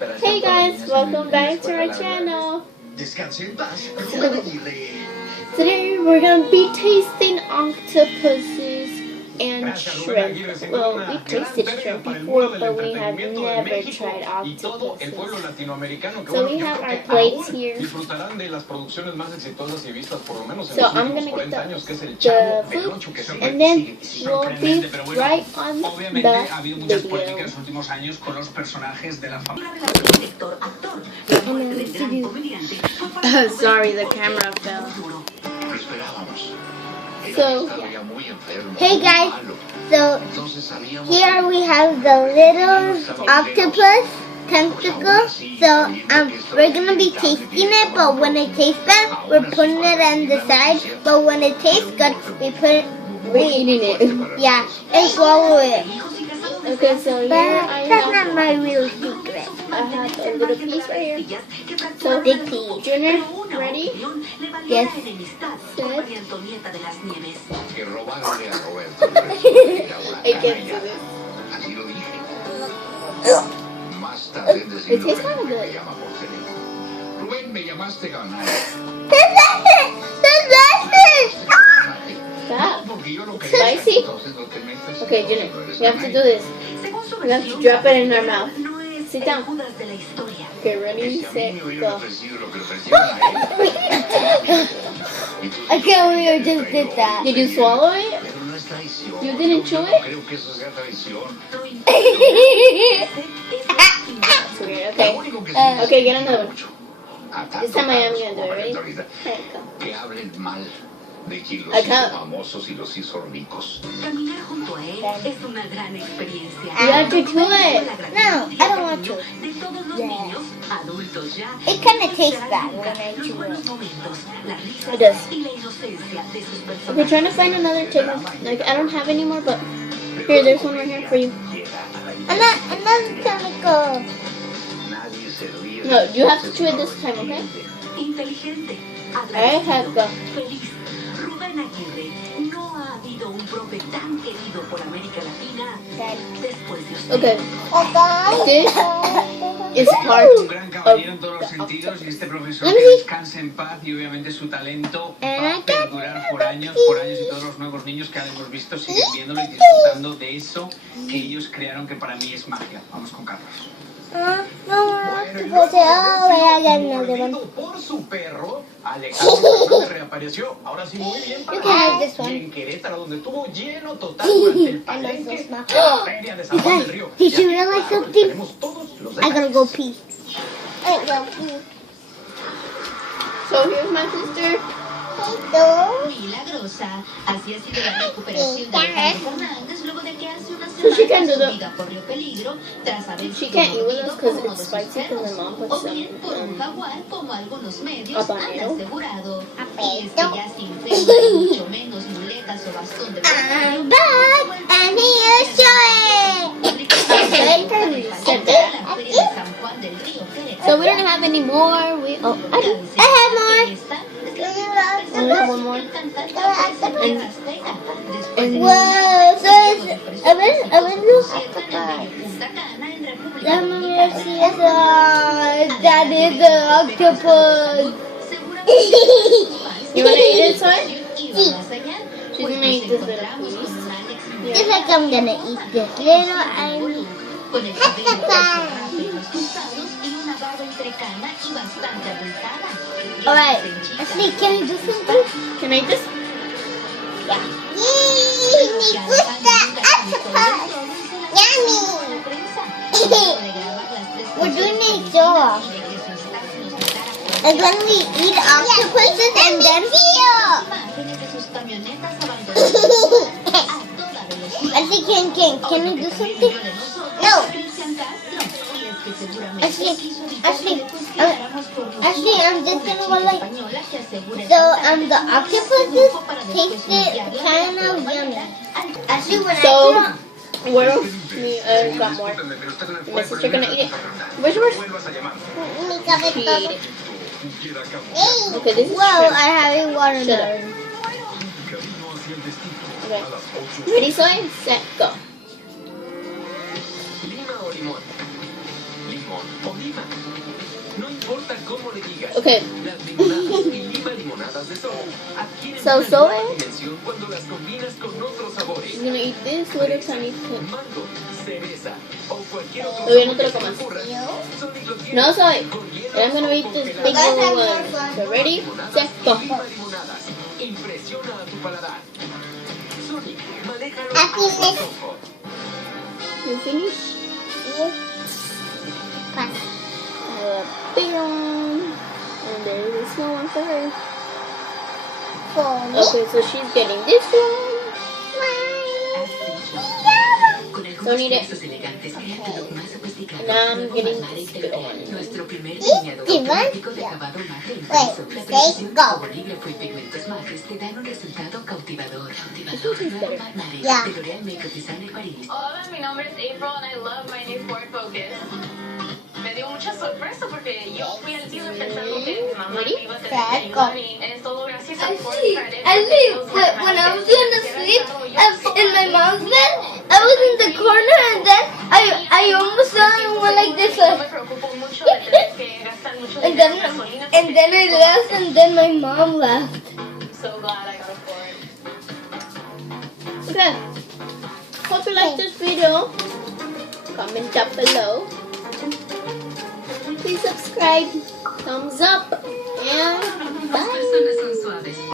Hey guys, welcome back to our channel. Today we're gonna be tasting octopuses and shrimp. Well, we tasted shrimp before, but we have never tried octopuses. So we have our plates here. So I'm gonna get the food, and then we'll be right on the video. Sorry, the camera fell. So, hey guys, so here we have the little octopus tentacle. So we're gonna be tasting it, but when it tastes bad, we're putting it on the side. But when it tastes good, we're eating it. Yeah, and swallow it. Okay, so But here I that's have, not my real secret. I have a little piece right here. So, Big piece. Junior, ready? Yes. Set. I can't do this. It tastes kind of good. Stop. Spicy? Okay, Junior, you have to do this. You have to drop it in our mouth. Sit down. Okay, ready, set, go. I can't believe I just did that. Did you swallow it? You didn't chew it? Okay. Okay, get another one. This time I am gonna do it. Ready? I can't. I can't. You have to chew it. No, I don't want to. Yeah. It kind of tastes bad when I chew it. It does. Okay, trying to find another table. Like, I don't have any more, but here, there's one right here for you. Another tentacle. No, you have to chew it this time, okay? I have go. Okay. This is part Un gran caballero en todos los sentidos y este profesor que descanse en paz y obviamente su talento va a perdurar por años y todos los nuevos niños que hemos visto siguen viéndolo y disfrutando de eso que ellos crearon que para mí es magia. Vamos con Carlos. Por su perro, Alejandro reapareció. Ahora sí, muy bien para él. Y en Querétaro, donde estuvo lleno total durante el palenque de la feria de San Juan del Río. Did you realize something? Tenemos todos los I gotta go pee. So here's my sister. Milagrosa, así ha sido la recuperación de Alejandro Fernández luego de que hace una So she can semana do su vida corrió peligro tras haber She sido can't eat with us mordido because por uno it's de sus spicy because my mom perros, puts o bien por un some jaguar como algunos medios han habanero. asegurado. Y es que ya sin freno y mucho menos muletas o bastón de I'm back and here's So we don't have any more. I have more. Only have one more. And Whoa, so a ver, look. Let me see that is the octopus. you wanna eat this one? Sí. She's gonna eat this little piece. Just like I'm gonna eat this little and con el cabello rápido en los costados y una barba entrecana y bastante abultada. alright. Ashley, can you do something? Can I eat this? Yeah. Yay! Me gusta octopus. Yummy. We're doing a show. And when we eat octopuses and then Ashley, can you do something? No. Ashley, I'm just gonna go like. So the octopuses tasted kind of yummy. Ashley, when So, I where got more. My sister gonna eat it. Where's yours? She ate it. Okay, this is Whoa, shrimp. I haven't watermelon. Okay. Ready, soy? Set, go. ¿Lima o limón? Limón. o Lima. No importa cómo le digas. Okay. Las limonadas y Lima limonadas de Zoe adquieren So, una Zoe? nueva dimensión cuando las combinas con otros sabores. I'm gonna eat this little tiny thing. Mango, cereza o cualquier otro Oye, no sabor te lo que se comas. te ocurra. Sonic lo tiene. No soy. Con hielo And I'm gonna o eat con this big congelado. little one. So ready, set, go. Lima limonadas. Impresiona a tu paladar. Sonic, manéjalo Aquí a tu es. antojo. You finish? Pass. A big one. And there's a small one for her. For me. Okay, so she's getting this one. Con algunos Don't eat it. textos elegantes crea tu look más sofisticado. Now I'm getting Formar this integral. big one. Nuestro primer delineador Steven? automático de acabado mate Wait, impreso. La say precisión go. de bolígrafo y pigmentos mates te dan un resultado cautivador. This one tastes better. Mare, Yeah. de L'Oreal Makeup Designer Paris. Hola, mi nombre es April and I love my new Ford Focus. Me dio mucha sorpresa porque yo fui al dealer pensando que mi mamá me iba a tener que ayudar y es todo gracias a Ford Credit. But when I was going to sleep in my mom's bed, I was in the corner and then I almost saw it went like this. No me preocupo mucho de tener que gastar mucho And dinero en gasolina. then I left and then my mom left. I'm so glad I got a Ford. Okay. Hope you like this video. Comment down below. Please subscribe. Thumbs up. And Las bye. personas son suaves.